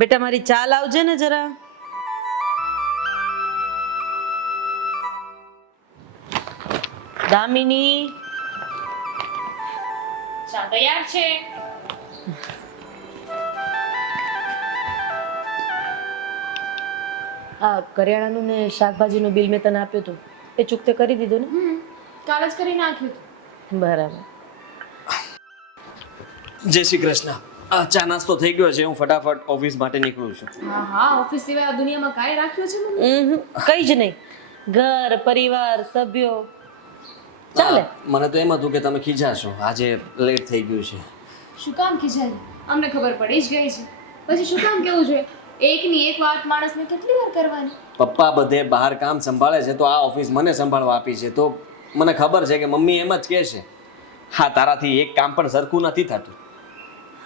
બેટા મારી ચા લાવજે ને જરા. દામિની, ચા તૈયાર છે. આ કરિયાણાનું ને શાકભાજીનું બિલ મેં તને આપ્યું હતું એ ચૂકતે કરી દીધું ને? કાલ જ કરી નાખ્યું હતું. બરાબર. જય શ્રી કૃષ્ણ. ચા નાસ્તો થઈ ગયો છે, હું ફટાફટ ઓફિસ માટે નીકળું છું. હા હા, ઓફિસ સિવાય આ દુનિયામાં કાંઈ રાખ્યું છે મમ્મી? કઈ જ નહીં. ઘર પરિવાર સભ્યો ચાલે. મને તો એમ હતું કે તમે ખીજાશો, આજે લેટ થઈ ગયું છે. શું કામ ખીજાય? અમને ખબર પડી જ ગઈ છે, પછી શું કામ કેવું જોઈએ? એકની એક વાત માણસને કેટલી વાર કરવાની? પપ્પા બધે બહાર કામ સંભાળે છે તો આ ઓફિસ મને સંભાળવા આપી છે, તો મને ખબર છે કે મમ્મી એમ જ કહે છે, હા તારાથી એક કામ પણ સરખું નથી થતું,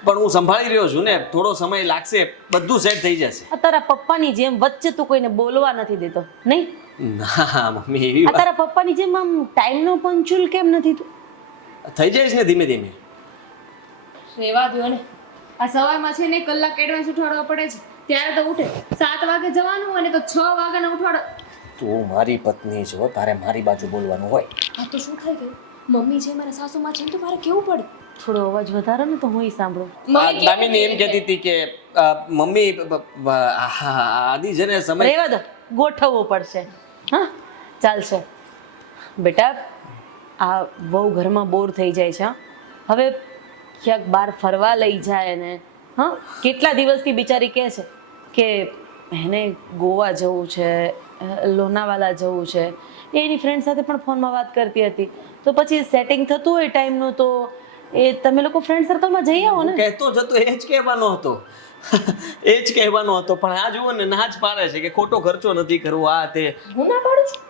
પણ હું સંભાળી રહ્યો છું ને, થોડો સમય લાગશે, બધું સેટ થઈ જશે. આ તારા પપ્પાની જેમ વચ્ચે તું કોઈને બોલવા નથી દેતો નહીં? ના મમ્મી, એવી આ વાત તારા પપ્પાની જેમ આમ ટાઈમનો પંચુલ કેમ નથી તું? થઈ જાય છે ને ધીમે ધીમે. રેવા દો ને, આ સવારમાં છે ને કલાક એડવાન્સ ઉઠાડવા પડે છે, ત્યારે તો ઉઠે. 7 વાગે જવાનું અને તો 6 વાગ્યાના ઉઠાડો. તું મારી પત્ની છો, તારે મારી બાજુ બોલવાનું હોય. આ તો શું થઈ ગયું? મમ્મી છે મને સાસુમાં છે ને તો મારે કેવું પડે? થોડો અવાજ વધારે ને તો હું સાંભળું. દામિની એમ કહેતી હતી કે મમ્મી આદિ છે ને સમય રહેવા દો, ગોઠવવું પડશે. હા ચાલશે. બેટા આ બહુ ઘરમાં બોર થઈ જાય છે. હવે ક્યાંક બહાર ફરવા લઈ જાય ને. હા કેટલા દિવસથી બિચારી કહે છે કે એને ગોવા જવું છે, લોનાવાલા જવું છે. એની ફ્રેન્ડ સાથે પણ ફોનમાં વાત કરતી હતી, તો પછી સેટિંગ થતું હોય ટાઈમનું તો એ તમે લોકો ફ્રેન્ડ સર્કલમાં જઈ આવો ને. કહેતો જતો એ જ કહેવાનો હતો એ જ કહેવાનો હતો, પણ આ જુઓ ને ના જ પાડે છે કે ખોટો ખર્ચો નથી કરવો, આ તે. હું ના પાડું છું?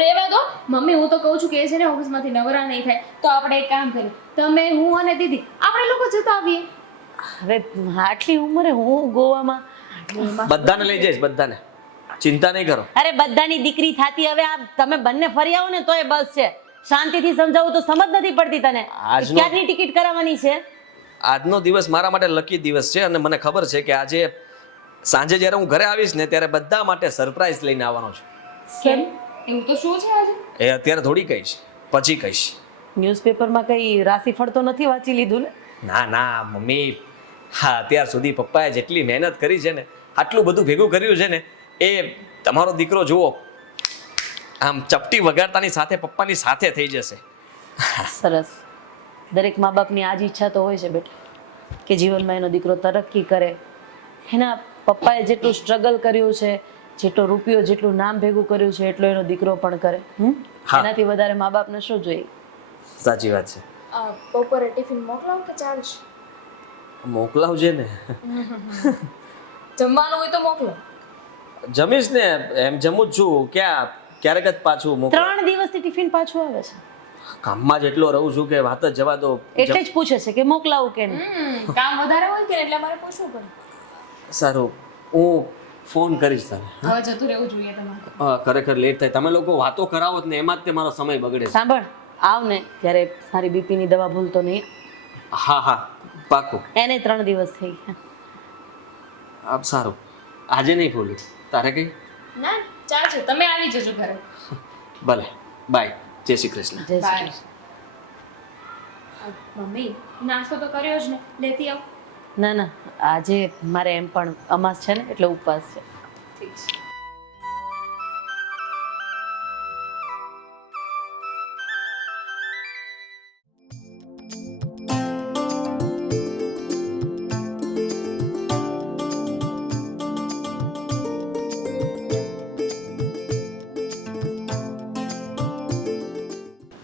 રેવા દો મમ્મી, હું તો કહું છું કે એ છે ને ઓફિસમાંથી નવરા નહીં થાય તો આપણે એક કામ કરીએ, તમે હું અને દીદી આપણે લોકો જતા આવીએ. હવે આટલી ઉંમરે હું ગોવામાં? બધાને લઈ જઈશ, બધાને, ચિંતા નહીં કરો. અરે બધાની દીકરી થાતી, હવે આ તમે બંને ફરી આવો ને તોય બસ છે. શાંતિથી સમજાવું તો સમજ નથી પડતી તને. આજનો- ક્યારની ટિકિટ કરાવવાની છે? આજનો દિવસ મારા માટે લકી દિવસ છે, અને મને ખબર છે કે આજે સાંજે જ્યારે હું ઘરે આવીશ ને ત્યારે બધા માટે સરપ્રાઈઝ લઈને આવવાનો છું. કેમ? એવું તો શું છે આજે? એ અત્યારે થોડી કહીશ, પછી કહીશ. ન્યૂઝપેપરમાં કઈ રાશિફળ તો નથી વાંચી લીધું ને? ના ના મમ્મી, હા અત્યાર સુધી પપ્પાએ જેટલી મહેનત કરી છે ને, આટલું બધું ભેગું કર્યું છે ને, એ તમારો દીકરો જુઓ આમ ચપટી વગાડતાની સાથે પપ્પાની સાથે થઈ જશે. સરસ. દરેક મા બાપની આ જ ઈચ્છા તો હોય છે બેટા, કે જીવનમાં એનો દીકરો તરક્કી કરે. એના પપ્પાએ જેટલું સ્ટ્રગલ કર્યું છે, જેટલો રૂપિયો જેટલું નામ ભેગું કર્યું છે, એટલો એનો દીકરો પણ કરે. હા. એનાથી વધારે મા બાપને શું જોઈએ? સાચી વાત છે. બપોરે ટિફિન મોકલાવ કે ચાલશે? મોકલાવજે ને. જમવાનું હોય તો મોકલો. જમીશ ને, એમ જમું જ છું, ક્યારેક જ પાછું મોકલો. 3 દિવસથી ટિફિન પાછું આવે છે. કામમાં જ એટલો રહું છું કે વાત જ જવા દો. એટલે જ પૂછે છે કે મોકલાવું કે નહીં. કામ વધારે હોય કે એટલે મારે પૂછવું પડે. સારું, હું ફોન કરીશ તને. હવે જતું રહેવું જોઈએ તમારે. ખરેખર લેટ થાય, તમે લોકો વાતો કરાવો જ ને એમાં જ તે મારો સમય બગડે છે. સાંભળ, આવ ને ત્યારે મારી બીપીની દવા ભૂલતો નહીં. હા હા પાકું. એને 3 દિવસ થઈ ગયા. આપ સારું, આજે નહીં ભૂલું. તારે કઈ? ના ચાલશે, તમે આવી જજો ઘરે. ભલે, બાય, જય શ્રી કૃષ્ણ. જય શ્રી બાય. કૃષ્ણ. મમ્મી નાસ્તો તો કર્યો જ ને, લેતી આવ. ના ના, આજે મારે એમ પણ અમાસ છે ને એટલે ઉપવાસ છે. ઠીક છે.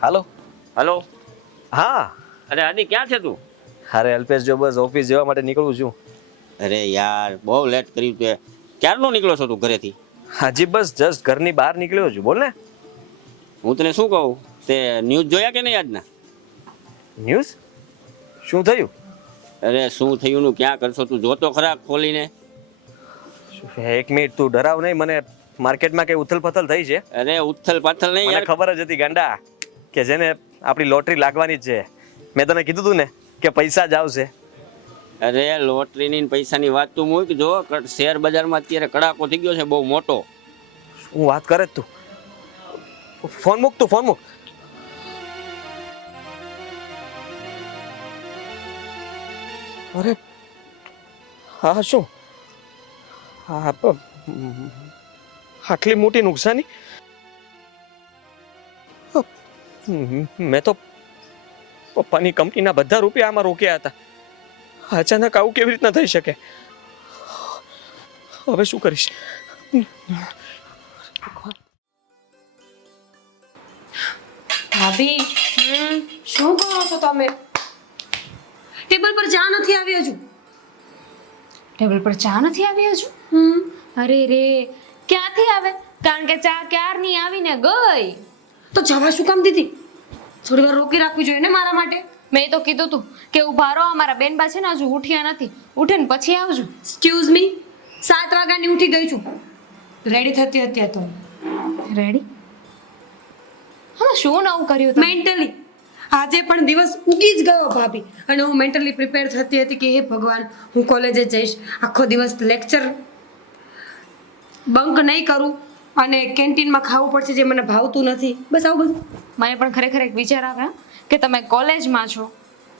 હાલો. હલો. હા. અરે આદિ ક્યાં છે તું? અરે અલ્પેશ જો બસ ઓફિસ જવા માટે નીકળું છું. અરે યાર બહુ લેટ કર્યું તે. ક્યારનો નીકળ્યો છો તું ઘરેથી? હાજી બસ જસ્ટ ઘરની બહાર નીકળ્યો છું. બોલ ને. હું તને શું કહું, તે ન્યૂઝ જોયા કે નહીં આજના? ન્યૂઝ? શું થયું? અરે શું થયું નું ક્યાં કરશો, તું જોતો ખરા ખોલીને. એક મિનિટ, તું ડરાવ નહીં મને. માર્કેટમાં કઈ ઉથલ પથલ થઈ છે? અરે ઉથલ પાથલ નહીં મને યાર. ખબર જ હતી ગાંડા કે જેને આપણી લોટરી લાગવાની જ છે. મેં તને કીધું તું ને કે પૈસા જ આવશે. અરે લોટરીની ને પૈસાની વાત તું મૂક જો શેર બજારમાં અત્યારે કડાકો થઈ ગયો છે બહુ મોટો. હું વાત કરે જ તું. ફોન મૂક તું, ફોન મૂક. અરે હા શું હા આટલી મોટી નુકસાની? મેં તો પપ્પાની કંપનીના બધા રૂપિયા આમાં રોક્યા હતા. અચાનક આવું કેવી રીતના થઈ શકે? હવે શું કરીશ? ભાભી શું કરો છો તમે? ટેબલ પર ચા નથી આવી હજુ. ટેબલ પર ચા નથી આવી હજુ? અરે રે, ક્યાંથી આવે? કારણ કે ચા ક્યારની આવીને ગઈ. તો જવા શું કામ દીધી? થોડી વાર રોકી રાખવી જોઈએ ને મારા માટે. મેં તો કીધું તું કે ઉભા રહો, અમારા બેનબા છે ને હજુ ઉઠ્યા નથી, ઉઠે ને પછી આવજો. એક્સક્યુઝ મી, 7 વાગ્યાની ઉઠી ગઈ છું. રેડી થતી હતી તો રેડી? હા, શું નવું કર્યું તમે? મેન્ટલી આજે પણ દિવસ ઉગી જ ગયો ભાભી, અને હું મેન્ટલી પ્રિપેર થતી હતી કે હે ભગવાન, હું કોલેજે જઈશ, આખો દિવસ લેક્ચર બંક નહીં કરું અને કેન્ટીનમાં ખાવું પડશે જે મને ભાવતું નથી. બસ આવું બધું. મને પણ ખરેખર એક વિચાર આવે કે તમે કોલેજમાં છો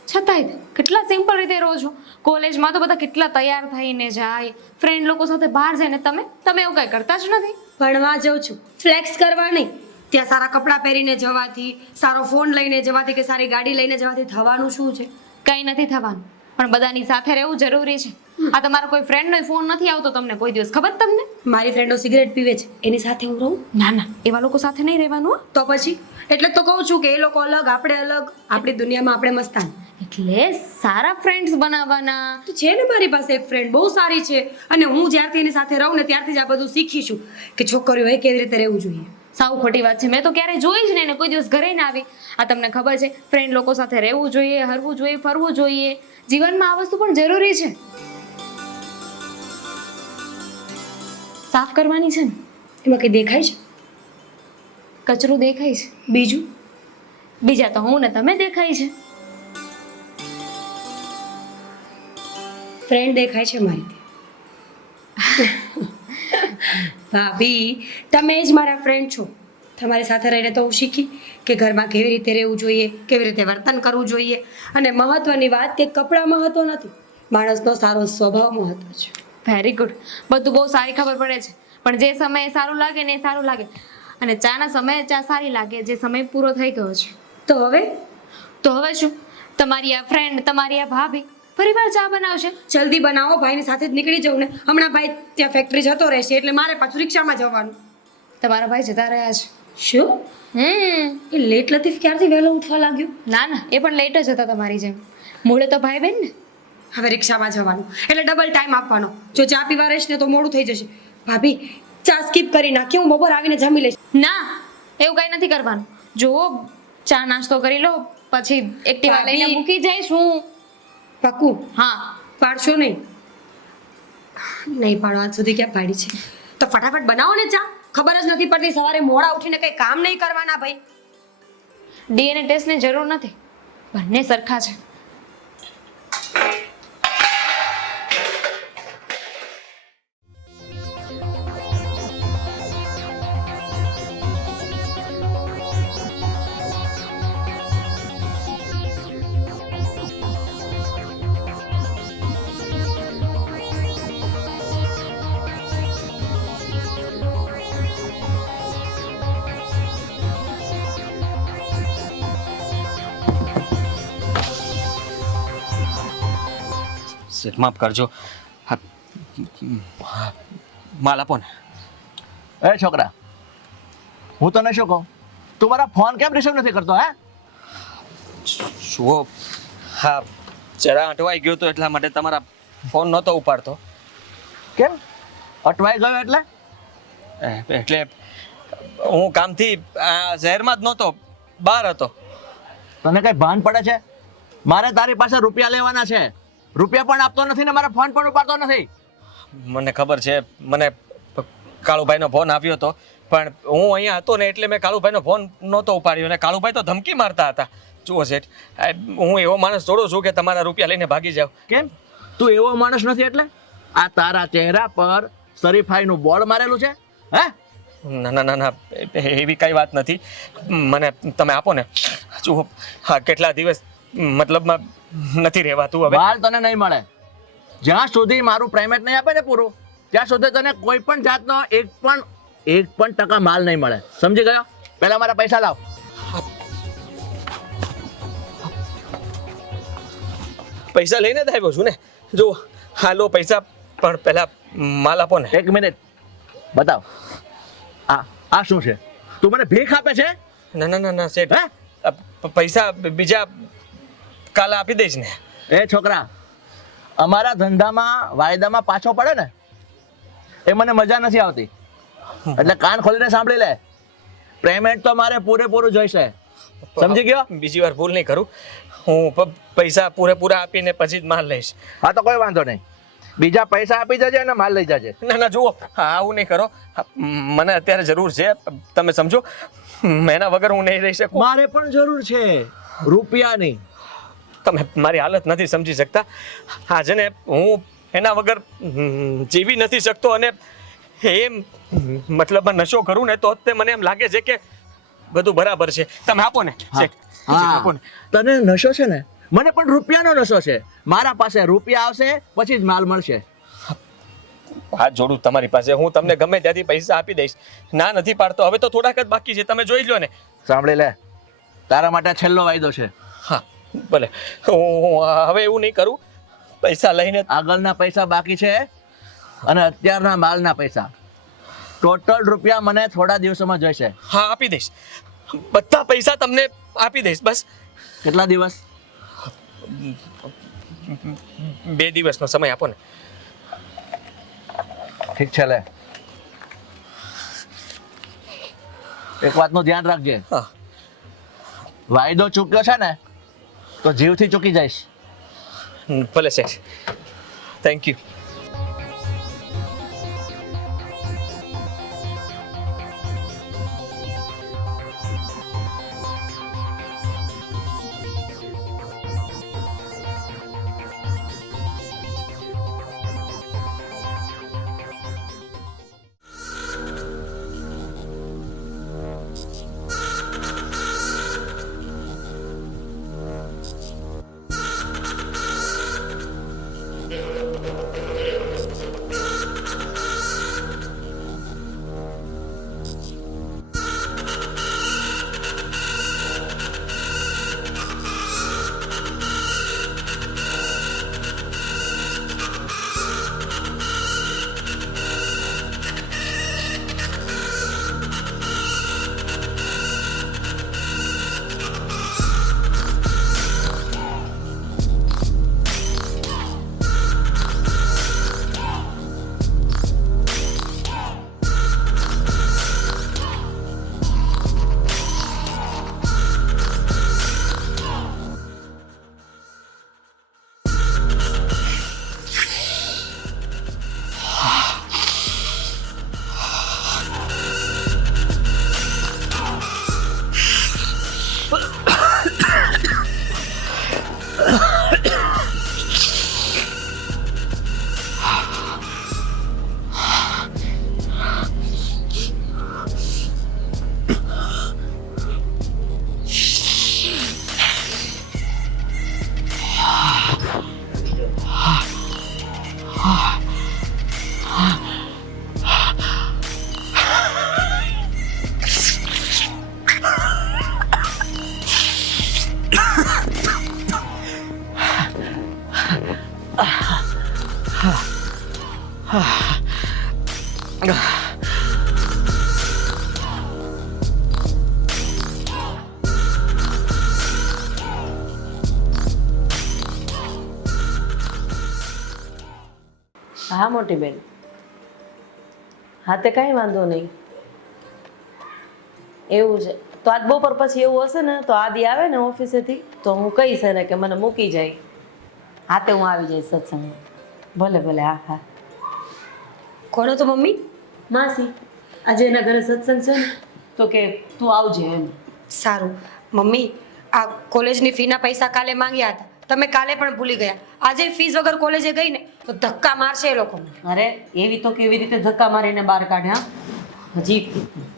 છતાંય કેટલા સિમ્પલ રીતે રહો છો. કોલેજમાં તો બધા કેટલા તૈયાર થઈને જાય, ફ્રેન્ડ લોકો સાથે બહાર જાય, ને તમે એવું કાંઈ કરતા જ નથી. ભણવા જાઉં છું, ફ્લેક્સ કરવા નહીં. ત્યાં સારા કપડાં પહેરીને જવાથી, સારો ફોન લઈને જવાથી કે સારી ગાડી લઈને જવાથી થવાનું શું છે? કંઈ નથી થવાનું, પણ બધાની સાથે રહેવું જરૂરી છે. આ તમારો કોઈ ફ્રેન્ડનો ફોન નથી આવતો તમને કોઈ દિવસ? ખબર તમને? મારી ફ્રેન્ડો સિગરેટ પીવે છે, એની સાથે હું રહું? ના ના, એવા લોકો સાથે નહીં રહેવાનું હો. તો પછી એટલે જ તો કહું છું કે એ લોકો અલગ, આપણે અલગ, આપણી દુનિયામાં આપણે મસ્તાન. એટલે સારા ફ્રેન્ડ્સ બનાવવાના. તો છે ને મારી પાસે એક ફ્રેન્ડ બહુ સારી છે, અને હું જ્યારથી એની સાથે રહું ને ત્યારથી જ આ બધું શીખીશું કે છોકરીઓએ કેવી રીતે રહેવું જોઈએ. સાવ ખોટી વાત છે. મેં તો ક્યારેય જોઈ જ નહીં ને કોઈ દિવસ ઘરે ના આવી. આ તમને ખબર છે, ફ્રેન્ડ લોકો સાથે રહેવું જોઈએ, હરવું જોઈએ, ફરવું જોઈએ. જીવનમાં આ વસ્તુ પણ જરૂરી છે. સાફ કરવાની છે ને, એમાં કંઈ દેખાય છે? કચરું દેખાય છે. બીજું? બીજા તો હું ને તમે દેખાય છે. ફ્રેન્ડ દેખાય છે મારી ત્યાં. ભાભી, તમે જ મારા ફ્રેન્ડ છો. તમારી સાથે રહીને તો હું શીખી કે ઘરમાં કેવી રીતે રહેવું જોઈએ, કેવી રીતે વર્તન કરવું જોઈએ. અને મહત્વની વાત કે કપડાં મહત્વ નથી, માણસનો સારો સ્વભાવ મહત્વ છે. Very good. બધું બહુ સારી ખબર પડે છે, પણ જે સમયે સારું લાગે ને એ સારું લાગે. અને ચાના સમયે ચા સારી લાગે, જે સમય પૂરો થઈ ગયો છે. તો હવે શું? તમારી આ ફ્રેન્ડ, તમારી આ ભાભી ફરીવાર ચા બનાવશે? જલ્દી બનાવો, ભાઈની સાથે જ નીકળી જાઉં ને. હમણાં ભાઈ ત્યાં ફેક્ટરી જતો રહેશે એટલે મારે પાછું રિક્ષામાં જવાનું. તમારા ભાઈ જતા રહ્યા છે. શું? એ લેટ લતીફ ક્યારથી વહેલો ઉઠવા લાગ્યો? ના ના, એ પણ લેટ જ હતા તમારી જેમ. મૂળે તો ભાઈ બેન ને. હવે રિક્ષામાં જવાનું એટલે ડબલ ટાઈમ આપવાનો. જો ચા પીવા રહીશ ને તો મોડું થઈ જશે. ભાભી, ચા સ્કીપ કરી નાખી, હું બપોર આવીને જમી લઈશ. ના, એવું કઈ નથી કરવાનું. જો ચા નાસ્તો કરી લો, પછી એક્ટિવા લઈને ભાભી. મૂકી જઈશ હું. પાકું? હા. પાડશો નહીં? નહીં પાડો. આજ સુધી ક્યાં પાડી છે? તો ફટાફટ બનાવો ને ચા. ખબર જ નથી પડતી, સવારે મોડા ઉઠીને કઈ કામ નહીં કરવાના ભાઈ. ડીએનએ ટેસ્ટની જરૂર નથી, બંને સરખા છે. માફ કરજો. માલ આપો ને. એ છોકરા, હું તને શું કહું, તું મારા ફોન કેમ રિસીવ નથી કરતો? હે, જુઓ, હા જરા અટવાઈ ગયો તો એટલા માટે તમારા ફોન નહોતો ઉપાડતો. કેમ અટવાઈ ગયો એટલે? એટલે હું કામથી આ શહેરમાં જ નહોતો, બહાર હતો. તને કઈ ભાન પડે છે? મારે તારી પાસે રૂપિયા લેવાના છે, રૂપિયા પણ આપતો નથી ને મારા ફોન પણ ઉપાડતો નથી. મને ખબર છે, મને કાળુભાઈનો ફોન આવ્યો હતો, પણ હું અહીંયા હતો ને એટલે મેં કાળુભાઈનો ફોન નહોતો ઉપાડ્યો, અને કાળુભાઈ તો ધમકી મારતા હતા. જુઓ શેઠ, હું એવો માણસ થોડો છું કે તમારા રૂપિયા લઈને ભાગી જાવ. કેમ તું એવો માણસ નથી એટલે આ તારા ચહેરા પર શરીફાઈનું બોર્ડ મારેલું છે હે? ના ના ના ના એવી કઈ વાત નથી. મને તમે આપો ને. જુઓ હા કેટલા દિવસ મતલબમાં નથી રહેવાતું હવે. માલ તને નહીં મળે. જ્યાં સુધી મારું પેમેન્ટ નહીં આપે ને પૂરું, ત્યાં સુધી તને કોઈ પણ જાતનો એક પણ ટકા માલ નહીં મળે. સમજી ગયો? પહેલા મારા પૈસા લાવ. પૈસા લઈને જ આવ્યો છું ને. જો હાલો પૈસા, પણ પહેલા માલ આપો ને. એક મિનિટ બતાવ. આ શું છે? તું મને ભીખ આપે છે? ના ના ના ના શેઠ, હે? પૈસા બીજા કાલે આપી દઈશ ને. એ છોકરા, અમારા ધંધામાં વાયદામાં પાછો પડે ને એ મને મજા નથી આવતી. એટલે કાન ખોલીને સાંભળી લે. પેમેન્ટ તો મારે પૂરેપૂરું જોઈશે. સમજી ગયો? બીજી વાર ભૂલ નહીં કરું. હું પૈસા પૂરેપૂરા આપીને પછી જ માલ લઈશ. હા તો કોઈ વાંધો નહીં. બીજા પૈસા આપી જજે અને માલ લઈ જજે. ના ના જુઓ આવું નહીં કરો. મને અત્યારે જરૂર છે, તમે સમજો. એના વગર હું નહીં રહી શકું. મારે પણ જરૂર છે રૂપિયાની. તમે મારી હાલત નથી સમજી શકતા. આજે ને હું એના વગર જીવી નથી શકતો. અને એમ મતલબમાં નશો કરું ને તો તે મને એમ લાગે છે કે બધું બરાબર છે. તમે આપો ને શેઠ, આપો ને. તને નશો છે ને, મને પણ રૂપિયાનો નશો છે. મારા પાસે રૂપિયા આવશે પછી જ માલ મળશે. હાથ જોડું તમારી પાસે. હું તમને ગમે ત્યાંથી પૈસા આપી દઈશ. ના નથી પાડતો. હવે તો થોડાક જ બાકી છે, તમે જોઈ લો ને. સાંભળી લે, તારા માટે છેલ્લો વાયદો છે. હા ભલે. હું હવે એવું નહીં કરું. પૈસા લઈને આગળના પૈસા બાકી છે અને અત્યારના માલના પૈસા ટોટલ રૂપિયા મને થોડા દિવસોમાં જોઈશે. હા આપી દઈશ. બધા પૈસા તમને આપી દઈશ. બસ કેટલા દિવસ? 2 દિવસનો સમય આપો ને. ઠીક છે લે. એક વાતનું ધ્યાન રાખજે. હા વાયદો ચૂક્યો છે ને તો જીવથી ચૂકી જઈશ. ભલે શેઠ, થેન્ક યુ. હા મોટી બેન, હા તે કાંઈ વાંધો નહીં. એવું છે તો આજ બપોર પછી એવું હશે ને તો આદિ આવે ને ઓફિસેથી તો હું કહીશ એને કે મને મૂકી જાય. હા તે હું આવી જઈશ સત્સંગમાં. ભલે ભલે. હા હા. કોનો તો મમ્મી? માસી આજે એના ઘરે સત્સંગ છે ને તો કે તું આવજે એમ. સારું મમ્મી, આ કોલેજની ફીના પૈસા કાલે માંગ્યા હતા, તમે કાલે પણ ભૂલી ગયા. આજે ફીસ વગર કોલેજે ગઈ ને તો ધક્કા મારશે એ લોકો. અરે એવી તો કેવી રીતે ધક્કા મારીને બહાર કાઢ્યા? હજી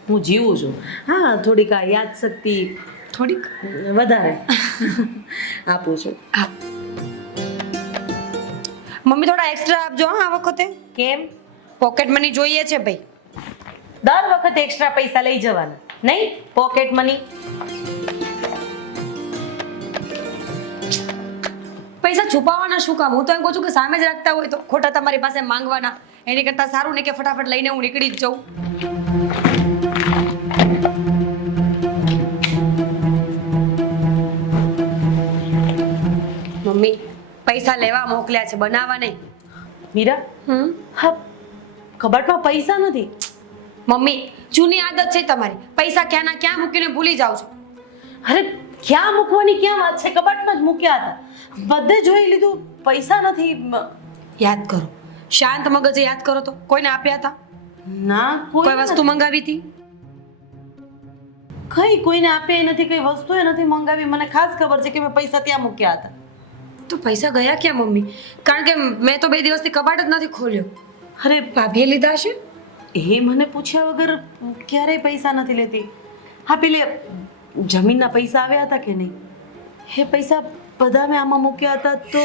હું જીવું છું. હા, થોડીક આ યાદ શક્તિ થોડીક વધારે આપું છું. હા મમ્મી થોડા એક્સ્ટ્રા આપજો હા આ વખતે. કેમ? પોકેટ મની જોઈએ છે ભાઈ. દર વખતે એક્સ્ટ્રા પૈસા લઈ જવાના નહીં? Pocket money. પૈસા છુપાવવાના શું કામ? હું તો એમ કહું છું કે સામે જ રાખતા હોય તો ખોટા તમારી પાસે માંગવાના. એની કરતાં સારું ને કે ફટાફટ લઈને હું નીકળી જ જાઉં. મમ્મી પૈસા લેવા મોકલ્યા છે, બનાવવા નહીં. મીરા, હા, કબાટમાં પૈસા નથી. મમ્મી જૂની આદત છે તમારી, પૈસા ક્યાંના ક્યાં મૂકીને ભૂલી જાઓ છો. અરે ક્યાં મૂકવાની ક્યાં વાત છે? કબાટમાં જ મૂક્યા હતા. બધે જોઈ લીધું, પૈસા નથી. યાદ કરો, શાંત મગજે યાદ કરો તો કોઈને આપ્યા હતા? ના, કોઈ વસ્તુ મંગાવી હતી? કઈ કોઈને આપે નથી, કઈ વસ્તુ નથી મંગાવી. મને ખાસ ખબર છે કે મેં પૈસા ત્યાં મૂક્યા હતા. તો પૈસા ગયા ક્યાં મમ્મી? કારણ કે મેં તો 2 દિવસથી કબાટ જ નથી ખોલ્યો. અરે ભાભીએ લીધા છે? એ મને પૂછ્યા વગર ક્યારેય પૈસા નથી લેતી. હા, પેલે જમીનના પૈસા આવ્યા હતા કે નહીં, એ પૈસા બધા મેં આમાં મૂક્યા હતા. તો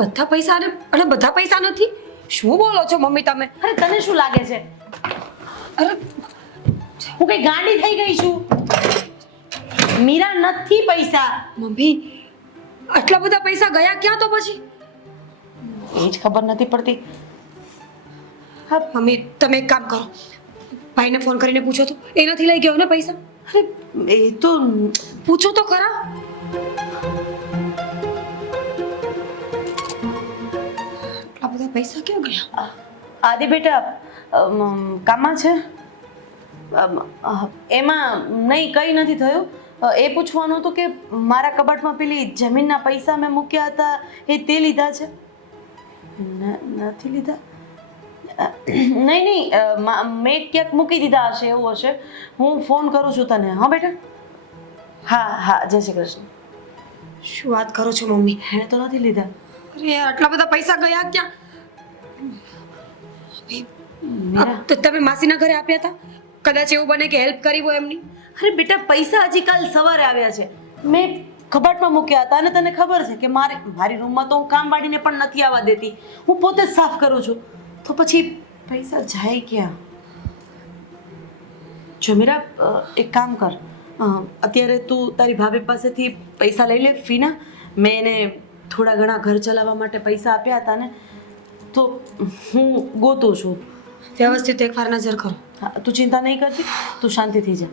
બધા પૈસા અને બધા પૈસા નથી? શું બોલો છો મમ્મી તમે? અરે તને શું લાગે છે? અરે હું કઈ ગાંડી થઈ ગઈ છું? મીરા, નથી પૈસા. મમ્મી આટલા બધા પૈસા ગયા ક્યાં તો પછી? એ જ ખબર નથી પડતી. હા મમ્મી તમે એક કામ કરો, ભાઈને ફોન કરીને પૂછો તો. એ નથી લઈ ગયો ને પૈસા? અરે એ તો પૂછો તો ખરા. આટલા બધા પૈસા ક્યાં ગયા? આદિ બેટા, કામમાં છે? એમાં નહીં, કંઈ નથી થયું. એ પૂછવાનું હતું કે મારા કબાટમાં પેલી જમીનના પૈસા મેં મૂક્યા હતા, એ તે લીધા છે? નથી લીધા? નહીં, મેં ક્યાંક મૂકી દીધા હશે, એવું હશે. હું ફોન કરું છું તને. હા બેટા. હા હા, જય શ્રી કૃષ્ણ. શું વાત કરો છો મમ્મી? એણે તો નથી લીધા. અરે આટલા બધા પૈસા ગયા ક્યાં? તો તમે માસીના ઘરે આપ્યા હતા? કદાચ એવું બને કે હેલ્પ કરી હોય એમની. અરે બેટા, પૈસા હજી કાલ સવારે આવ્યા છે. મેં કબાટમાં મૂક્યા હતા અને તને ખબર છે કે મારી રૂમમાં તો હું કામ વાળીને પણ નથી આવવા દેતી. હું પોતે જ સાફ કરું છું. તો પછી પૈસા જાય ક્યાં? જો મીરા, એક કામ કર, અત્યારે તું તારી ભાભી પાસેથી પૈસા લઈ લે ફીના. મેં એને થોડા ઘણા ઘર ચલાવવા માટે પૈસા આપ્યા હતા ને, તો હું ગોતું છું. વ્યવસ્થિત એકવાર નજર કરો. હા, તું ચિંતા નહીં કરતી, તું શાંતિથી જા.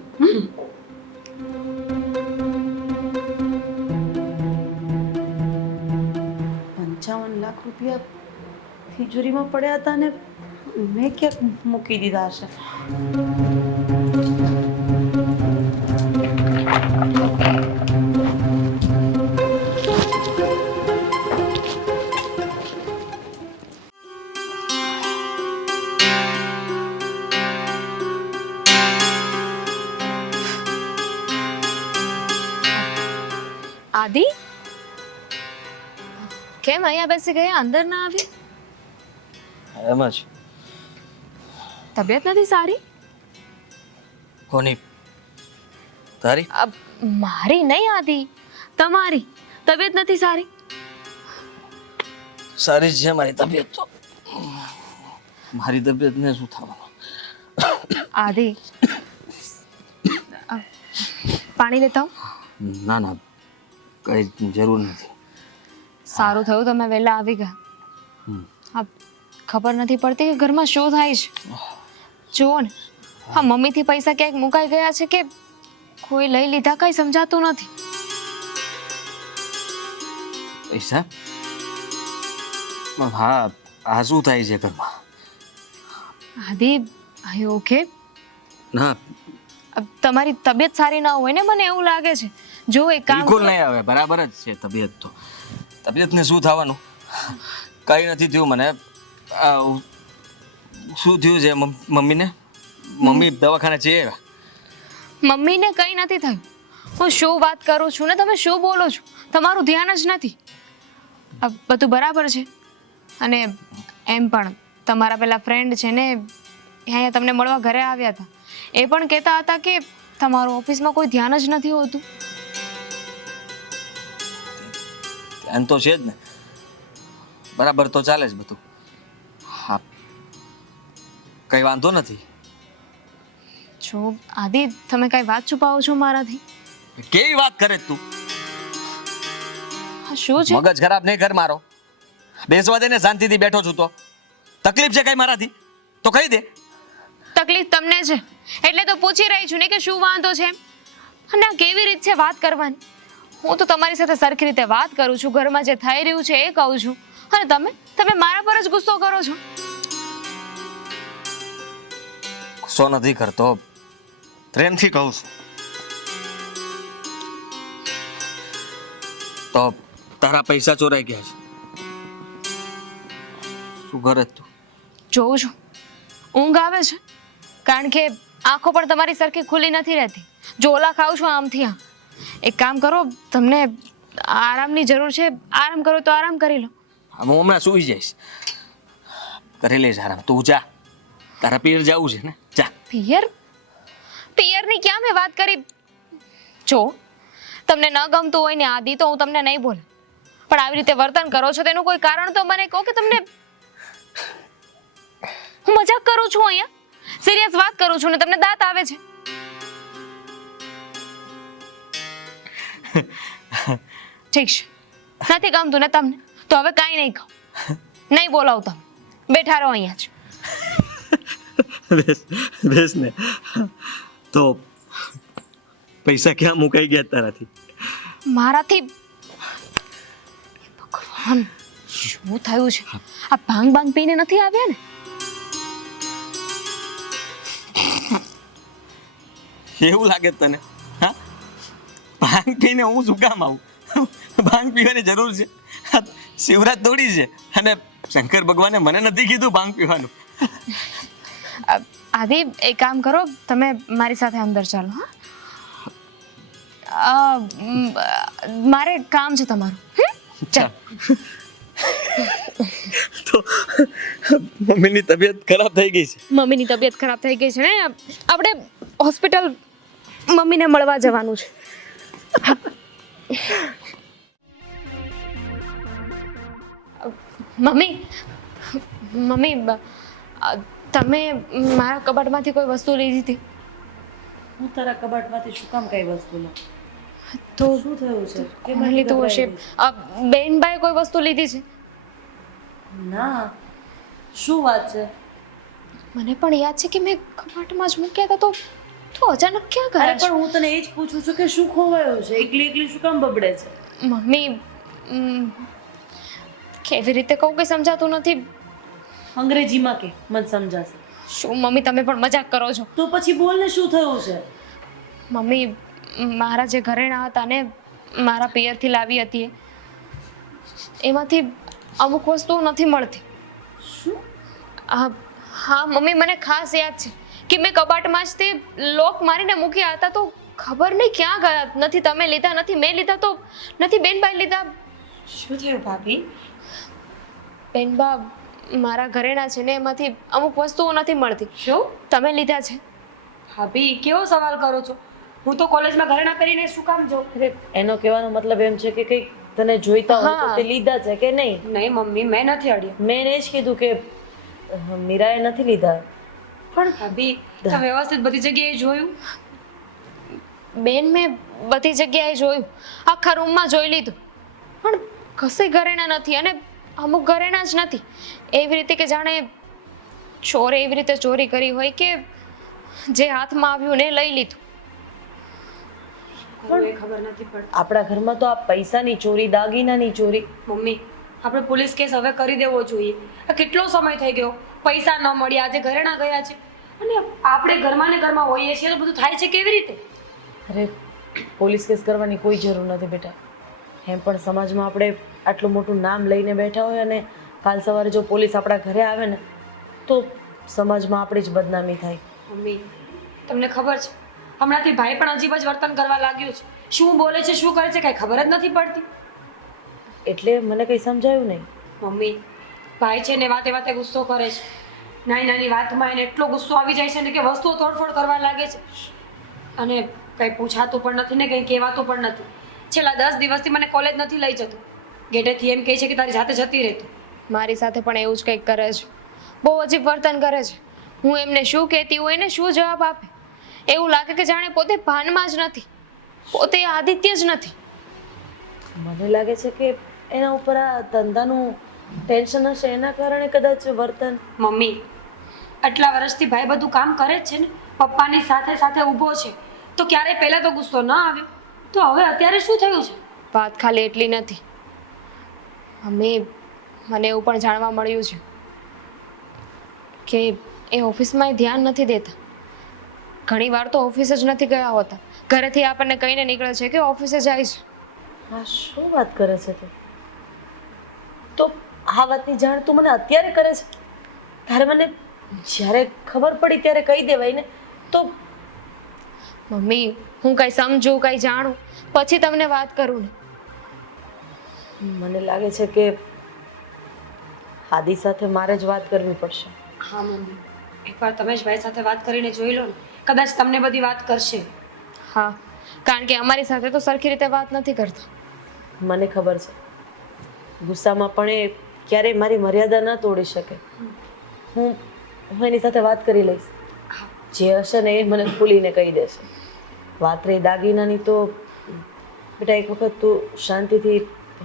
55 લાખ રૂપિયા તિજોરીમાં પડ્યા હતા ને મેં ક્યાંક મૂકી દીધા હશે. આદિ, કેમ અહીંયા બેસી ગયા, અંદર ના આવી? એમ જ. તબિયત નથી સારી? કોની? તારી? મારી નહીં આદિ, તમારી તબિયત નથી સારી? સારી જ છે મારી તબિયત તો. મારી તબિયતને શું થવાનું? આદિ, પાણી લેતા આવો? ના ના, કઈ જરૂર નથી. સારું થયું તમે વહેલા આવી ગયા. હા, ખબર નથી પડતી કે ઘરમાં શું થાય છે. જુઓ ને, હા, મમ્મીથી પૈસા ક્યાંક મુકાઈ ગયા છે કે કોઈ લઈ લીધા, કઈ સમજાતું નથી. પૈસા? હા, આ શું થાય છે ઘરમાં? આદિ, આઈ ઓકે? ના, તમારી તબિયત સારી ના હોય ને, મને એવું લાગે છે. જો એક કામ બિલકુલ નહીં આવે, બરાબર જ છે તબિયત તો. તબિયતને શું થવાનું? કઈ નથી થયું મને. શું થયું છે મમ્મીને? મમ્મી દવાખાને છે? મમ્મીને કઈ નથી થયું. હું શું વાત કરું છું ને તમે શું બોલો છો? તમારું ધ્યાન જ નથી. આ બધું બરાબર છે અને એમ પણ તમારા પેલા ફ્રેન્ડ છે ને અહીંયા તમને મળવા ઘરે આવ્યા હતા, એ પણ કહેતા હતા કે તમારું ઓફિસમાં કોઈ ધ્યાન જ નથી હોતું. ધ્યાન તો છે જ ને, બરાબર તો ચાલે જ બધું. હા, કઈ વાંધો નથી. જો આદિ, તમે કઈ વાત છુપાવો છો મારાથી? કેવી વાત કરે તું? હા, શું છે? મગજ ખરાબ નહીં કર મારો. બેસવા દે ને, શાંતિથી બેઠો છું. તો તકલીફ છે કઈ મારાથી તો કહી દે. તકલીફ તમને છે એટલે તો પૂછી રહી છું ને કે શું વાંધો છે એમ. અને આ કેવી રીત છે વાત કરવાની? હું તો તમારી સાથે સરખી રીતે વાત કરું છું, ઘરમાં જે થઈ રહ્યું છે એ કહું છું, અને તમે મારા પર જ ગુસ્સો કરો છો. ગુસ્સો નથી કરતો, પ્રેમથી કહું છું. તો તારા પૈસા ચોરાઈ ગયા છે. શું કરે તું? જોઉં છું ઊંઘ આવે છે, કારણ કે આંખો પણ તમારી સરખી ખુલ્લી નથી રહેતી. જોલા ખાવ છું આમથી આમ. એક કામ કરો, તમને આરામની જરૂર છે, આરામ કરો તો આરામ કરી લો. હું હમણાં સુઈ જઈશ. કરી લઈશ આરામ. તું જા, તારા પિયર જવું છે ને, જા. પિયરની ક્યાં મેં વાત કરી? જો તમને ન ગમતું હોય ને આદિ, તો હું તમને નહીં બોલ, પણ આવી રીતે વર્તન કરો છો તેનું કોઈ કારણ તો મને કહો કે તમને. હું મજાક કરું છું, અહીંયા સિરિયસ વાત કરું છું ને તમને દાંત આવે છે. ઠીક છે, નથી ગમતું ને તમને તો હવે કાંઈ નહીં કહું, નહીં બોલાવ. તમે બેઠા રહો અહીંયા જ. બેસ ને. તો પૈસા ક્યાં મુકાઈ ગયા તારાથી? મારાથી? ભગવાન, શું થયું છે? આ ભાંગ પીને નથી આવ્યા ને? એવું લાગે તને? હા, ભાંગ પીને હું શું કામ આવું? ભાંગ પીવાની જરૂર છે? શિવરાત થોડી છે, અને શંકર ભગવાને મને નથી કીધું ભાંગ પીવાનું. આદિ, એક કામ કરો, તમે મારી સાથે અંદર ચાલો. હા, મારે કામ છે તમારું. ચાલ. તો મમ્મીની તબિયત ખરાબ થઈ ગઈ છે? મમ્મીની તબિયત ખરાબ થઈ ગઈ છે ને, આપણે હોસ્પિટલ મમ્મીને મળવા જવાનું છે. મમ્મી, તમે મારા કબાટમાંથી કોઈ વસ્તુ લીધી હતી? હું તારા કબાટમાંથી શું કામ કઈ વસ્તુ લઉં? તો શું થયું છે? કેમ મને લીધું હશે. બેનબાએ કોઈ વસ્તુ લીધી છે? ના, શું વાત છે? મને પણ યાદ છે કે મેં કબાટમાં જ મૂક્યા હતા, તો અચાનક ક્યાં અરે ગયા પણ હું તને એ જ પૂછું છું કે શું ખોવાયું છે? એકલી શું કામ બબડે છે? મમ્મી, કેવી રીતે કહું કે સમજાતું નથી. અંગ્રેજીમાં કે મને સમજાશે. શું મમ્મી, તમે પણ મજાક કરો છો? તો પછી બોલ ને, શું થયું છે? મમ્મી, મારા જે ઘરેણાં હતા ને, મારા પિયરથી લાવી હતી, એમાંથી અમુક વસ્તુઓ નથી મળતી. શું? હા મમ્મી, મને ખાસ યાદ છે કે મેં કબાટમાં જ તે લોક મારીને મૂક્યા હતા, તો ખબર નહીં ક્યાં ગયા. નથી તમે લીધા, નથી મેં લીધા, તો નથી બેનબાઈ લીધા. શું થયું ભાભી? બેનબા, મારા ઘરેણાં છે ને, એમાંથી અમુક વસ્તુઓ નથી મળતી. શું? તમે લીધા છે? ભાભી, કેવો સવાલ કરો છો? હું તો કોલેજમાં ઘરેણાં પહેરીને શું કામ જાઉં? અરે એનો કહેવાનો મતલબ એમ છે કે કંઈક તને જોઈતા હોય તો હા. તે લીધા છે કે નહીં? નહીં મમ્મી, મેં નથી અડ્યા. મેં એ જ કીધું કે મીરાએ નથી લીધા. પણ ભાભી, તમે વ્યવસ્થિત બધી જગ્યાએ જોયું? બેન, મેં બધી જગ્યાએ જોયું, આખા રૂમમાં જોઈ લીધું, પણ કશે ઘરેણાં નથી, અને અમુક ઘરેણાં જ નથી. એવી રીતે કે જાણે ચોરે એવી રીતે ચોરી કરી હોય કે જે હાથમાં આવ્યું ને લઈ લીધું. પણ એ ખબર નથી પડતી. આપણા ઘરમાં તો આ પૈસાની ચોરી, દાગીનાની ચોરી. મમ્મી, આપણે પોલીસ કેસ હવે કરી દેવો જોઈએ. આ કેટલો સમય થઈ ગયો, પૈસા ન મળ્યા, આજે ઘરેણાં ગયા છે, અને આપણે ઘરમાં ને ઘરમાં હોઈએ છીએ તો બધું થાય છે કેવી રીતે? અરે પોલીસ કેસ કરવાની કોઈ જરૂર નથી બેટા. એમ પણ સમાજમાં આપણે આટલું મોટું નામ લઈને બેઠા હોય, અને કાલ સવારે જો પોલીસ આપણા ઘરે આવે ને તો સમાજમાં આપણી જ બદનામી થાય. મમ્મી, તમને ખબર છે હમણાંથી ભાઈ પણ અજીબ જ વર્તન કરવા લાગ્યું છે. શું બોલે છે, શું કરે છે, કાંઈ ખબર જ નથી પડતી. એટલે મને કંઈ સમજાયું નહીં. મમ્મી ભાઈ છે ને વાતે વાતે ગુસ્સો કરે છે. નાની નાની વાતમાં એને એટલો ગુસ્સો આવી જાય છે ને કે વસ્તુઓ તોડફોડ કરવા લાગે છે. અને કંઈ પૂછાતું પણ નથી ને કંઈ કહેવાતું પણ નથી. છેલ્લા 10 દિવસથી મને કોલેજ નથી લઈ જતો. ગેટેથી એમ કહે છે કે તારી જાતે જતી રહેતું. મારી સાથે પણ એવું જ કંઈક કરે છે. બહુ અજીબ વર્તન કરે છે. હું એમને શું કહેતી હોય ને શું જવાબ આપે, એવું લાગે કે જાણે પોતે ભાનમાં જ નથી, પોતે આદિત્ય જ નથી. મને લાગે છે કે એના ઉપર આ ધંધાનું ટેન્શન હશે, એના કારણે કદાચ વર્તન. મમ્મી આટલા વર્ષથી ભાઈ બધું કામ કરે જ છે ને, પપ્પાની સાથે સાથે ઊભો છે, તો ક્યારેય પહેલાં તો ગુસ્સો ન આવ્યો, તો હવે અત્યારે શું થયું છે? વાત ખાલી એટલી નથી મમ્મી, મને એવું પણ જાણવા મળ્યું છે કે એ ઓફિસમાં ધ્યાન નથી દેતા. ઘણી વાર તો ઓફિસ જ નથી ગયા હોતા, ઘરેથી આપણને કહીને નીકળે છે કે ઓફિસે જાય છે. હા, શું વાત કરે છે તું? તો આ વાતની જાણ તું મને અત્યારે કરે છે? તારે મને જ્યારે ખબર પડી ત્યારે કહી દેવાય ને. તો મમ્મી, હું કંઈ સમજું કંઈ જાણું પછી તમને વાત કરું ને. મને લાગે છે કે આદિ સાથે મારે જ વાત કરવી પડશે. હા મમ્મી, એકવાર તમે જ ભાઈ સાથે વાત કરીને જોઈ લો ને, કદાચ તમને બધી વાત કરશે. હા, કારણ કે અમારી સાથે તો સરખી રીતે વાત નથી કરતા. મને ખબર છે, ગુસ્સામાં પણ એ ક્યારેય મારી મર્યાદા ન તોડી શકે. હું એની સાથે વાત કરી લઈશ. જે હશે ને એ મને ખુલીને કહી દેશે. વાત રહી દાગીનાની, તો બેટા એક વખત તું શાંતિથી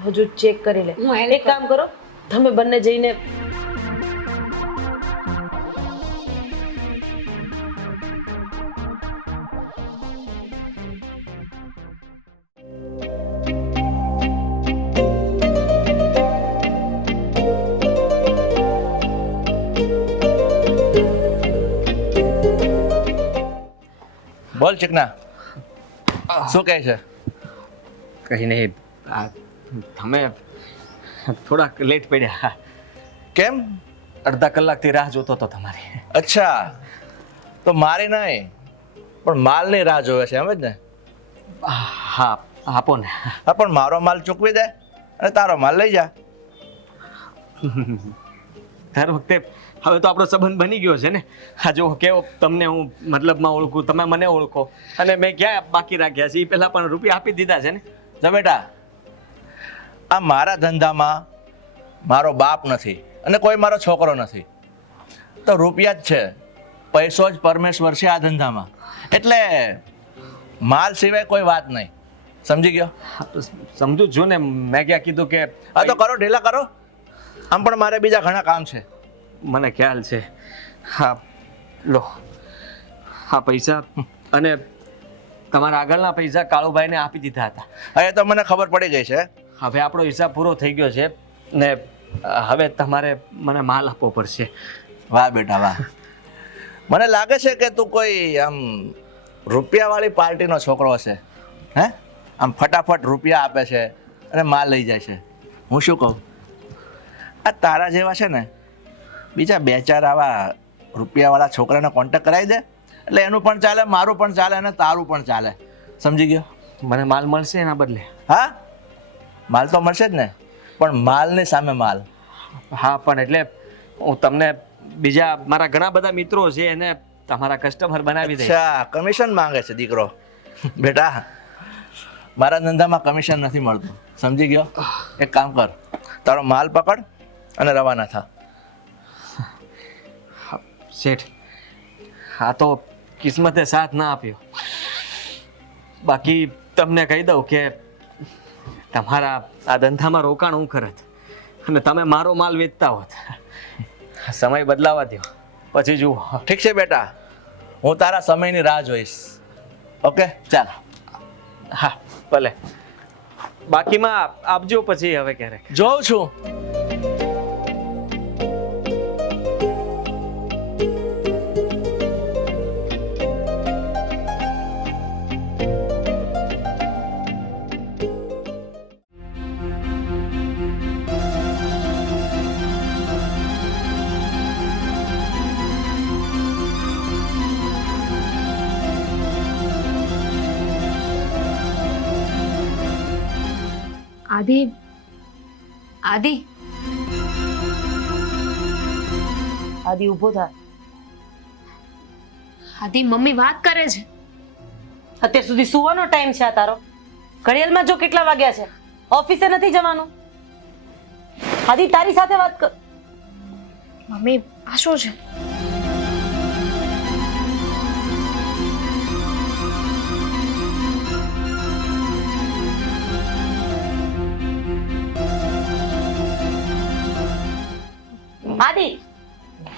હજુ ચેક કરી લે. હું help એક કામ કરો, તમે બંને જઈને બોલ ચિકના, શું કહે છે? કંઈ નહીં, તમે થોડાક લેટ પડ્યા. કેમ? અડધા કલાકથી રાહ જોતો હતો તમારી. અચ્છા, તો મારી નહીં પણ માલની રાહ જોવે છે, એમ જ ને? હા, આપો ને. હા, પણ મારો માલ ચૂકવી દે અને તારો માલ લઈ જા. દર વખતે હવે તો આપણો સંબંધ બની ગયો છે ને. હા, જો કેવો તમને હું મતલબમાં ઓળખું, તમે મને ઓળખો, અને મેં ક્યાં બાકી રાખ્યા છે? એ પહેલાં પણ રૂપિયા આપી દીધા છે ને. જો બેટા, આ મારા ધંધામાં મારો બાપ નથી અને કોઈ મારો છોકરો નથી, તો રૂપિયા જ છે. પૈસો જ પરમેશ્વર છે આ ધંધામાં. એટલે માલ સિવાય કોઈ વાત નહીં. સમજી ગયો? હા, તો સમજુ જ છું ને. મેં ક્યાં કીધું કે હા, તો કરો, ઢીલા કરો. આમ પણ મારે બીજા ઘણા કામ છે. મને ખ્યાલ છે. હા, લો હા પૈસા, અને તમારા આગળના પૈસા કાળુભાઈને આપી દીધા હતા. હવે તો મને ખબર પડી ગઈ છે. હવે આપણો હિસાબ પૂરો થઈ ગયો છે ને હવે તમારે મને માલ આપવો પડશે. વાહ બેટા વાહ. મને લાગે છે કે તું કોઈ આમ રૂપિયાવાળી પાર્ટીનો છોકરો હશે. હે? આમ ફટાફટ રૂપિયા આપે છે અને માલ લઈ જાય છે. હું શું કહું, આ તારા જેવા છે ને બીજા 2-4 આવા રૂપિયાવાળા છોકરાને કોન્ટેક્ટ કરાવી દે, એટલે એનું પણ ચાલે, મારું પણ ચાલે અને તારું પણ ચાલે. સમજી ગયો? મને માલ મળશે એના બદલે? હા, માલ તો મળશે જ ને, પણ માલની સામે માલ. હા, પણ એટલે હું તમને બીજા મારા ઘણા બધા મિત્રો છે એને તમારા કસ્ટમર બનાવી દઈશ. અચ્છા, કમિશન માંગે છે દીકરો. બેટા, મારા ધંધામાં કમિશન નથી મળતું. સમજી ગયો? એક કામ કર, તારો માલ પકડ અને રવાના થા. શેઠ, હા તો કિસ્મતે સાથ ના આપ્યો. બાકી તમને કહી દઉં કે તમારા આ ધંધામાં રોકાણ હું કરત અને તમે મારો માલ વેચતા હોત. સમય બદલાવા દો, પછી જુઓ. ઠીક છે બેટા, હું તારા સમયની રાહ જોઈશ. ઓકે, ચાલ. હા ભલે, બાકીમાં આપજો પછી હવે ક્યારેક. જોઉં છું. આદિ, આદિ, આદિ ઊભો થા. આદિ મમ્મી વાત કરે છે. અત્યાર સુધી સુવાનો ટાઈમ છે આ તારો? ઘડિયાળમાં જો કેટલા વાગ્યા છે. ઓફિસે નથી જવાનું. આદિ તારી સાથે વાત કર. મમ્મી આ શું છે? આદિ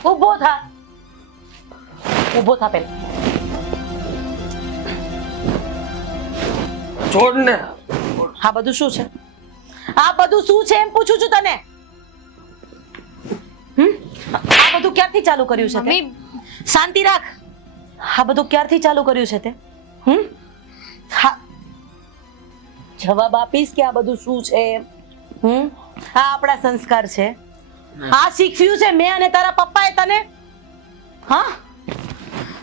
ઊભો થા. ઊભો થા પેલા. છોડ ને. આ બધું શું છે? આ બધું શું છે એમ પૂછું છું તને. આ બધું ક્યારથી ચાલુ કર્યું છે તે? મમ્મી શાંતિ રાખ. આ બધું ક્યારથી ચાલુ કર્યું છે તે? હા, જવાબ આપીશ કે આ બધું શું છે એમ? આ આપણા સંસ્કાર છે. આ શીખવ્યું છે મેં અને તારા પપ્પાએ તને. હા,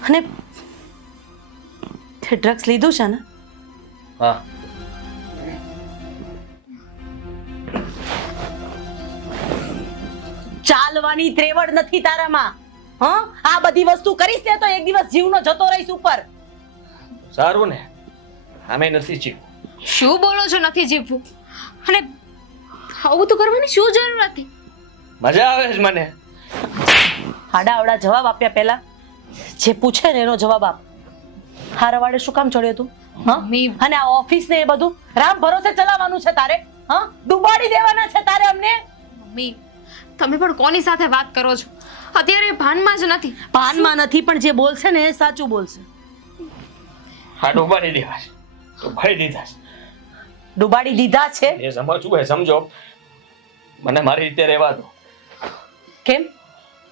અને તે ડ્રગ્સ લીધું છે ને? હા. ચાલવાની ત્રેવડ નથી તારામાં. હા, આ બધી વસ્તુ કરીશ ને તો એક દિવસ જીવનો જતો રહીશ ઉપર. સારું ને, આમે નથી જીવવું. શું બોલો છો નથી જીવવું? અને આવું તો કરવાની શું જરૂર હતી? મજા આવે છે મને. આડા આવડા જવાબ આપ્યા પહેલા જે પૂછે ને એનો જવાબ આપ. હારવાડે શું કામ ચડ્યો તું? હા, મમ્મી. અને આ ઓફિસ ને એ બધું રામ ભરોસે ચલાવવાનું છે તારે? હા, ડુબાડી દેવાના છે તારે અમને? મમ્મી તમે પણ કોની સાથે વાત કરો છો? અત્યારે ભાનમાં જ નથી. ભાનમાં નથી, પણ જે બોલશે ને એ સાચું બોલશે. હા, ડૂબાડી દેવા છે. ડૂબાડી દીધા છે. ડુબાડી દીધા છે? એ સમજવું એ સમજો. મને મારી રીતે રહેવા દો. કેમ?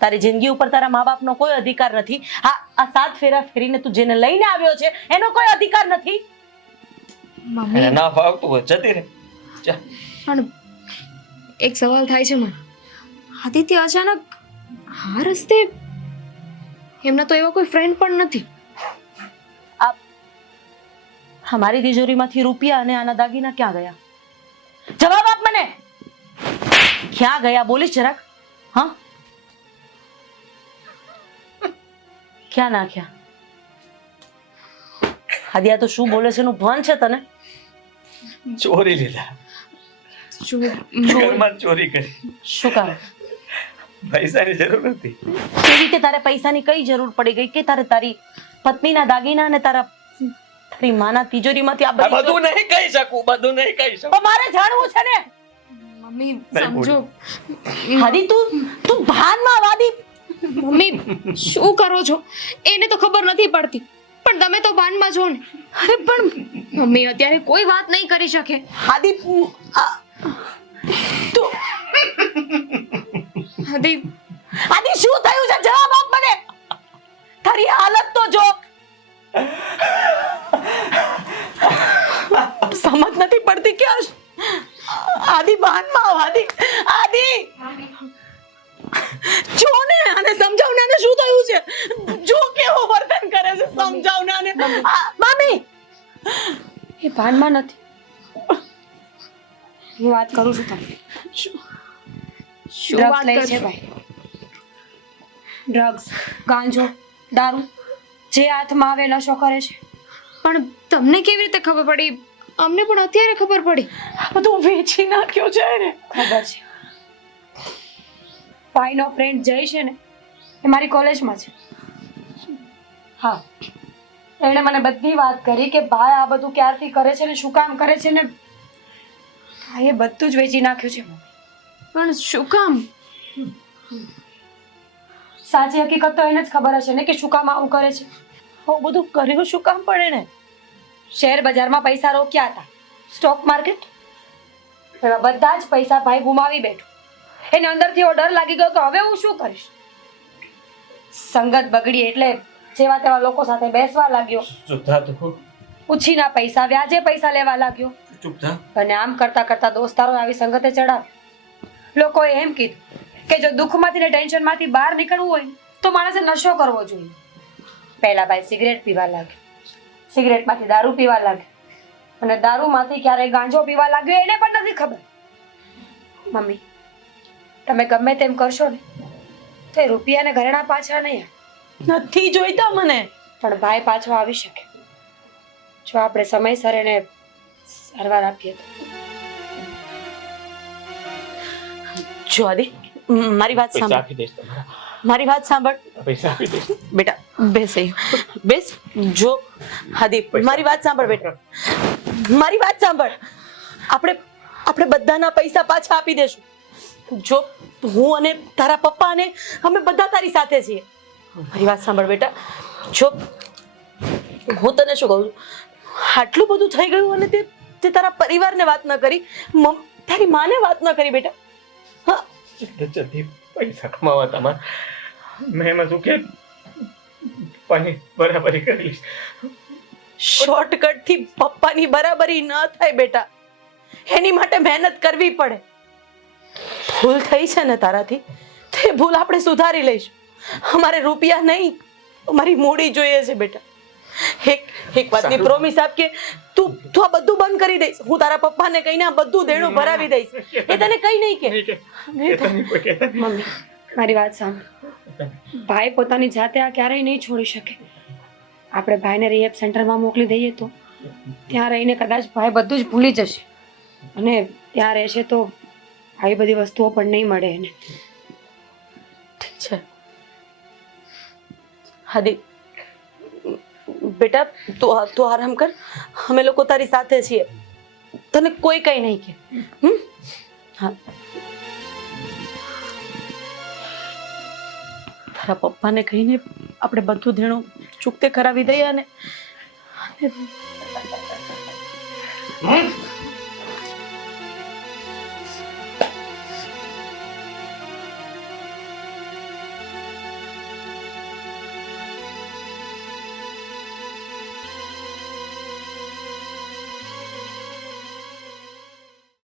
તારી જિંદગી ઉપર તારા મા બાપનો કોઈ અધિકાર નથી? હા, આ 7 ફેરા ફેરીને તું જેને લઈને આવ્યો છે એનો કોઈ અધિકાર નથી? મમ્મી એને ના ફાવતું હોય જતી રહે. જા. પણ એક સવાલ થાય છે મને. આદિત્ય અચાનક આ રસ્તે, એમના તો એવા કોઈ ફ્રેન્ડ પણ નથી. અમારી તિજોરીમાંથી રૂપિયા અને આના દાગીના ક્યાં ગયા? જવાબ આપ મને. ક્યાં ગયા બોલીશ જરાક? હા, ક્યાં નાખ્યા? આદિયા તો શું બોલે છે એનું ભાન છે તને? ચોરી લીધા. ઘરમાં ચોરી કરી. શું કામ? પૈસાની જરૂર હતી. કેવી રીતે તારે પૈસાની કઈ જરૂર પડી ગઈ કે તારે તારી પત્નીના દાગીના અને તારી માના તિજોરીમાંથી આ આ બધું નહીં કહી શકું. બધું નહીં કહી શકું. તો મારે જાણવું છે ને. મમ્મી નહીં સમજો. આદિ તું ભાનમાં વાદી. મમ્મી શું કરો છો? એને તો ખબર નથી પડતી, પણ તમે તો ભાનમાં છો ને. અરે પણ મમ્મી અત્યારે કોઈ વાત નહીં કરી શકે. આદિ તું આદિ શું થયું છે? જવાબ આપ મને. તારી હાલત તો જો. સમજ નથી પડતી કે આદિ બાનમાં આવ. આદિ જો ને આને સમજાવ ને. આને શું થયું છે? જો કેવો વર્તન કરે છે. સમજાવ ને આને. મામી એ ભાનમાં નથી. હું વાત કરું છું તમને. શું ડ્રગ્સ વાત લે કરો છે છો? ભાઈ. ડ્રગ્સ, ગાંજો, દારૂ જે હાથમાં આવે નશો કરે છે. પણ તમને કેવી રીતે ખબર પડી? અમને પણ અત્યારે ખબર પડી. આ બધું વેચી નાખ્યો છે ને. ખબર છે. ભાઈનો ફ્રેન્ડ જય છે ને, એ મારી કોલેજમાં છે. હા, એણે મને બધી વાત કરી કે ભાઈ આ બધું ક્યારથી કરે છે ને શું કામ કરે છે ને. ભાઈએ બધું જ વેચી નાખ્યું છે. પણ શું કામ? સાચી હકીકત તો એને જ ખબર હશે ને કે શું કામ આવું કરે છે. આવું બધું કર્યું શું કામ પડે ને? શેર બજારમાં પૈસા રોક્યા હતા, સ્ટોક માર્કેટ. એવા બધા જ પૈસા ભાઈ ગુમાવી બેઠો. એને અંદરથી એવો ડર લાગી ગયો કે હવે હું શું કરીશ. સંગત બગડી એટલે જેવા તેવા લોકો સાથે બેસવા લાગ્યો. ચૂપ થા તું. ઉછીના પૈસા, વ્યાજે પૈસા લેવા લાગ્યો. ચૂપ થા. અને આમ કરતા કરતા દોસ્તારો આવી સંગતે ચડાવ્યો. લોકોએ એમ કીધું કે જો દુઃખમાંથી ને ટેન્શનમાંથી બહાર નીકળવું હોય તો માણસે નશો કરવો જોઈએ. પહેલા ભાઈ સિગરેટ પીવા લાગ્યો, સિગરેટમાંથી દારૂ પીવા લાગ્યો, અને દારૂમાંથી ક્યારે ગાંજો પીવા લાગ્યો એને પણ નથી ખબર. મમ્મી તમે ગમે તેમ કરશો ને તો એ રૂપિયાને ઘરેણા પાછા નહીં આવે. નથી જોઈતા મને. પણ ભાઈ પાછો આવી શકે જો આપણે સમયસર એને સારવાર આપીએ તો. જો આદિ, મારી વાત પૈસા સાંભળ. આપી દઈશ તમારા. મારી વાત સાંભળ પૈસા આપી દઈશ. બેટા. બેસ અહીં. બેસ. જો આદિ, મારી વાત સાંભળ બેટા. મારી વાત સાંભળ. આપણે બધાના પૈસા પાછા આપી દેશું. જો હું અને તારા પપ્પા અને અમે બધા તારી સાથે છીએ. મારી વાત સાંભળ બેટા. જો હું તને શું કહું છું, આટલું બધું થઈ ગયું અને તે તારા પરિવારને વાત ન કરી, તારી માને વાત ન કરી બેટા. હા, જલ્દી પૈસા કમાવા તમારે. મેં એમાં શું કે પપ્પાની બરાબરી કરી લઈશ. શોર્ટકટ થી પપ્પાની બરાબરી ન થાય બેટા. એની માટે મહેનત કરવી પડે. ભૂલ થઈ છે ને તારાથી, તે ભૂલ આપણે સુધારી લઈશું. અમારે રૂપિયા નહીં, અમારી મૂડી જોઈએ છે બેટા. એક વાતની પ્રોમિસ આપ કે તું આ બધું બંધ કરી દઈશ. હું તારા પપ્પાને કહીને આ બધું દેણું ભરાવી દઈશ. એ તને કઈ નહીં કે. મમ્મી મારી વાત સાંભળ. ભાઈ પોતાની જાતે આ ક્યારેય નહીં છોડી શકે. આપણે ભાઈને રિહેબ સેન્ટરમાં મોકલી દઈએ તો ત્યાં રહીને કદાચ ભાઈ બધું જ ભૂલી જશે અને ત્યાં રહેશે તો આવી બધી વસ્તુઓ પણ નહીં મળે એને. ઠીક છે હાદી, બેટા તું આરામ કર. અમે લોકો તારી સાથે છીએ. તને કોઈ કઈ નહીં કે. હા, તારા પપ્પાને કહીને આપણે બધું દેણું ચૂકતે કરાવી દઈએ અને